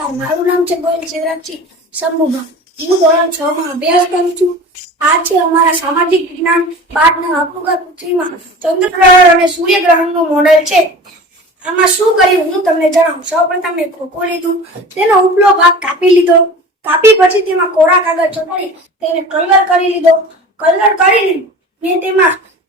નમસ્કાર, મારું નામ છે ગોયલ શિવરાજસિંહ શંભુભા. હું ધોરણ 6 માં અભ્યાસ કરું છું. આ છે અમારા સામાજિક વિજ્ઞાન પાઠના આપણું પૃથ્વીમાં ચંદ્રગ્રહણ અને સૂર્યગ્રહણનું મોડેલ છે. આમાં શું કર્યું હું તમને જણાવું. સૌપ્રથમ મેં ખોખો લીધું, તેનો ઉપલો ભાગ કાપી લીધો. કાપી પછી તેમાં કોરા કાગળ ચોંટાડી તેને કલર કરી લીધો. કલર કરીને મેં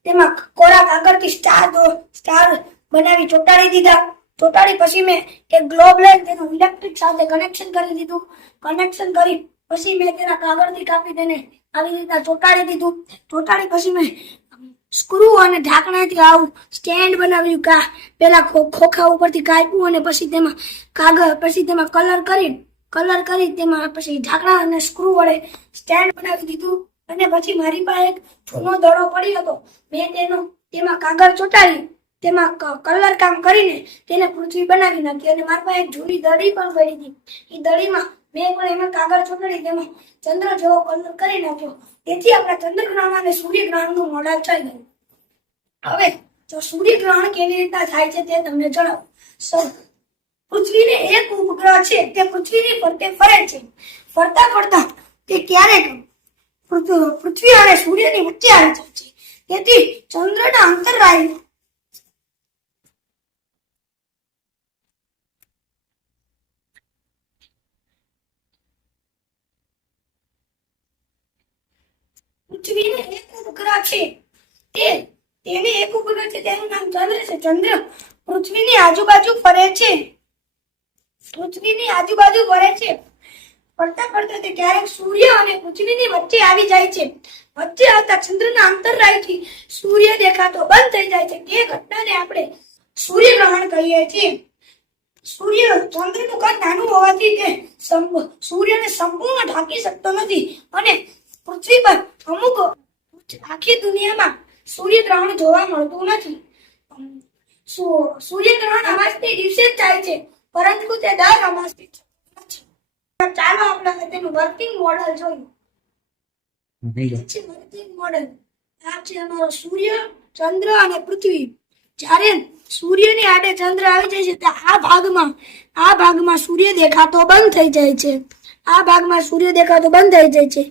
તેમાં કોરા કાગળથી સ્ટાર બનાવી ચોંટાડી દીધા. ચોંટાડી પછી મેં એક ગ્લોબ લઈને તેનું ઇલેક્ટ્રિક સાથે કનેક્શન કરી દીધું. કનેક્શન કરી પછી મેં તેના કાગળથી કાપી તેને આવી રીતના ચોંટાડી દીધું. ચોંટાડી પછી મેં સ્ક્રૂ અને ઢાંકણાથી આવું સ્ટેન્ડ બનાવ્યું. પેલા ખોખા ઉપરથી કાપ્યું અને પછી તેમાં કલર કરી તેમાં પછી ઢાંકણા અને સ્ક્રૂ વડે સ્ટેન્ડ બનાવી દીધું. અને પછી મારી પાસે એક જૂનો દડો પડ્યો હતો. મેં તેમાં કાગળ ચોંટાડી તેમાં કલર કામ કરીને તેને પૃથ્વી બનાવી નાખી. અને મારી પાસે એક જૂની દડી પણ પડી હતી. એ દડીમાં મેં પણ એમાં કાગળ ચોંટાડી તેમાં ચંદ્ર જેવો કલર કરી નાખ્યો. તેથી આપણા ચંદ્રગ્રહણ અને સૂર્યગ્રહણનું મોડેલ થઈ ગયું. હવે જો સૂર્યગ્રહણ કેવી રીતના થાય છે તે તમને જણાવું. પૃથ્વીને એક ઉપગ્રહ છે તે પૃથ્વીની ફરતે ફરે છે. ફરતા ફરતા તે ક્યારેક પૃથ્વી અને સૂર્યની વચ્ચે આવી જાય છે. તેથી ચંદ્રના અંતરાય પૃથ્વીને એક ઉપગ્રહ છે તેને એક ઉપગ્રહ છે તેનું નામ ચંદ્ર છે. ચંદ્ર પૃથ્વીની આજુબાજુ ફરે છે. ફરતા ફરતા તે ક્યારેક સૂર્ય અને પૃથ્વીની વચ્ચે આવી જાય છે. વચ્ચે આવતા ચંદ્રના અંતરાયથી સૂર્ય દેખાતો બંધ થઈ જાય છે. તે ઘટનાને આપણે સૂર્યગ્રહણ કહીએ છીએ. ચંદ્રનું કદ નાનું હોવાથી તે સૂર્યને સંપૂર્ણ ઢાંકી શકતો નથી અને પૃથ્વી પર આખી દુનિયામાં સૂર્યગ્રહણ જોવા મળતું નથી. સૂર્યગ્રહણ અમાસની દિવસે જ થાય છે, પરંતુ તે દર અમાસથી નથી. ચાલો આપણે તેનું વર્કિંગ મોડેલ જોઈએ. વર્કિંગ મોડેલ આ છે અમારો સૂર્ય, ચંદ્ર અને પૃથ્વી. જ્યારે સૂર્યની આડે ચંદ્ર આવી જાય છે તો આ ભાગમાં સૂર્ય દેખાતો બંધ થઈ જાય છે.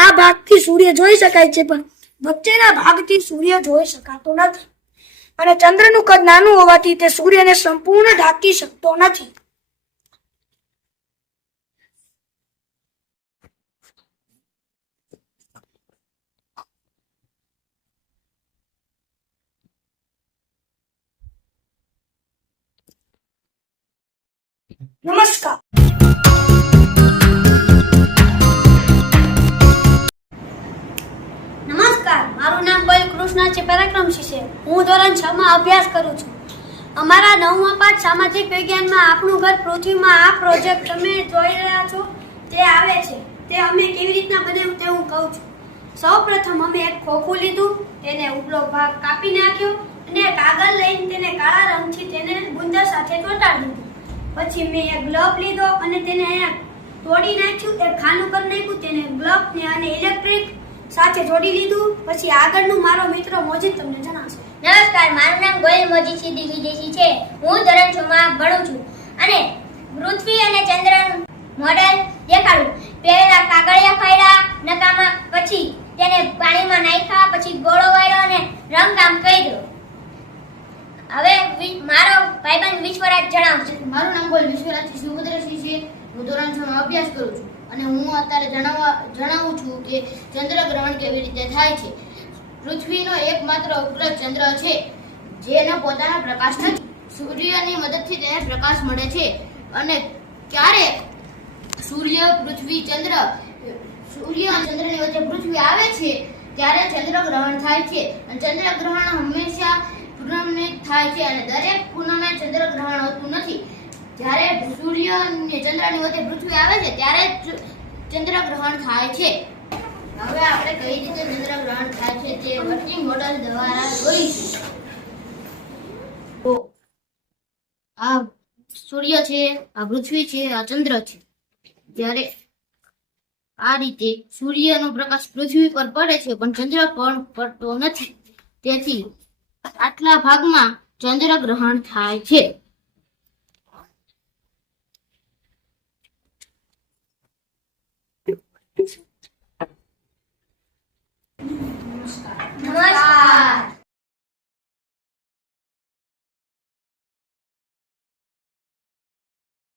આ ભાગથી સૂર્ય જોઈ શકાય છે, પણ વચ્ચેના ભાગથી સૂર્ય જોઈ શકાતો નથી. અને ચંદ્રનું કદ નાનું હોવાથી તે સૂર્યને સંપૂર્ણ ઢાંકી શકતો નથી. નમસ્કાર. મારું નામ ગોયલ કૃષ્ણ છે પરાક્રમસિંહ છે. હું ધોરણ 6 માં અભ્યાસ કરું છું. અમારા 9મા પાઠ સામાજિક વિજ્ઞાનમાં આપણું ઘર પૃથ્વીમાં આ પ્રોજેક્ટ તમે જોઈ રહ્યા છો તે આવે છે. તે અમે કેવી રીતના બનાવ્યું તે હું કહું છું. સૌપ્રથમ અમે એક ખોખું લીધું, તેને ઉપલો ભાગ કાપી નાખ્યો અને કાગળ લઈને તેને કાળા રંગથી તેને ગુંદર સાથે ચોંટાડી દીધું. પછી મેં એક ગ્લોબ લીધો અને તેને અહીંયા તોડી નાખ્યું, એક ખાનું કરી નાખ્યું. તેને ગ્લોબને અને ઇલેક્ટ્રિક સાથે જોડી લીધું. પછી આગળનું મારો મિત્ર મોજીદ તમને જણાવશે. નમસ્કાર, મારું નામ ગોયલ મોજીદ સિદ્દીકી દેશી છે. હું ધોરણ 6 માં ભણું છું અને પૃથ્વી અને ચંદ્રનું મોડેલ દેખાડું. પહેલા કાગળિયા ફાડ્યા નકામા, પછી તેને પાણીમાં નાખ્યા, પછી ગોળો વાળ્યો અને રંગકામ કર્યું. હવે મારો ભાઈબંધ વિશ્વરાજ જણાવશે. મારું નામ ગોયલ વિશ્વરાજસિંહ સુભદ્રસિંહ છે. હું ધોરણ 6 માં અભ્યાસ કરું છું અને હું અત્યારે જણાવું છું કે ચંદ્રગ્રહણ કેવી રીતે થાય છે. પૃથ્વીનો એકમાત્ર ઉપગ્રહ ચંદ્ર છે, જેનો પોતાનો પ્રકાશ નથી. સૂર્યની મદદથી તેને પ્રકાશ મળે છે અને ક્યારેક સૂર્ય અને ચંદ્રની વચ્ચે પૃથ્વી આવે છે ત્યારે ચંદ્રગ્રહણ થાય છે. અને ચંદ્રગ્રહણ હંમેશા પૂનમે થાય છે અને દરેક પૂનમે ચંદ્રગ્રહણ હોતું નથી. જ્યારે સૂર્ય અને ચંદ્રની વચ્ચે પૃથ્વી આવે છે ત્યારે ચંદ્રગ્રહણ થાય છે. હવે આપણે કઈ રીતે ચંદ્રગ્રહણ થાય છે તે વર્કિંગ મોડેલ દ્વારા જોઈશું. તો આ સૂર્ય છે, આ પૃથ્વી છે, આ ચંદ્ર છે. જ્યારે આ રીતે સૂર્યનો પ્રકાશ પૃથ્વી પર પડે છે પણ ચંદ્ર પર પડતો નથી. તેથી આટલા ભાગમાં ચંદ્રગ્રહણ થાય છે.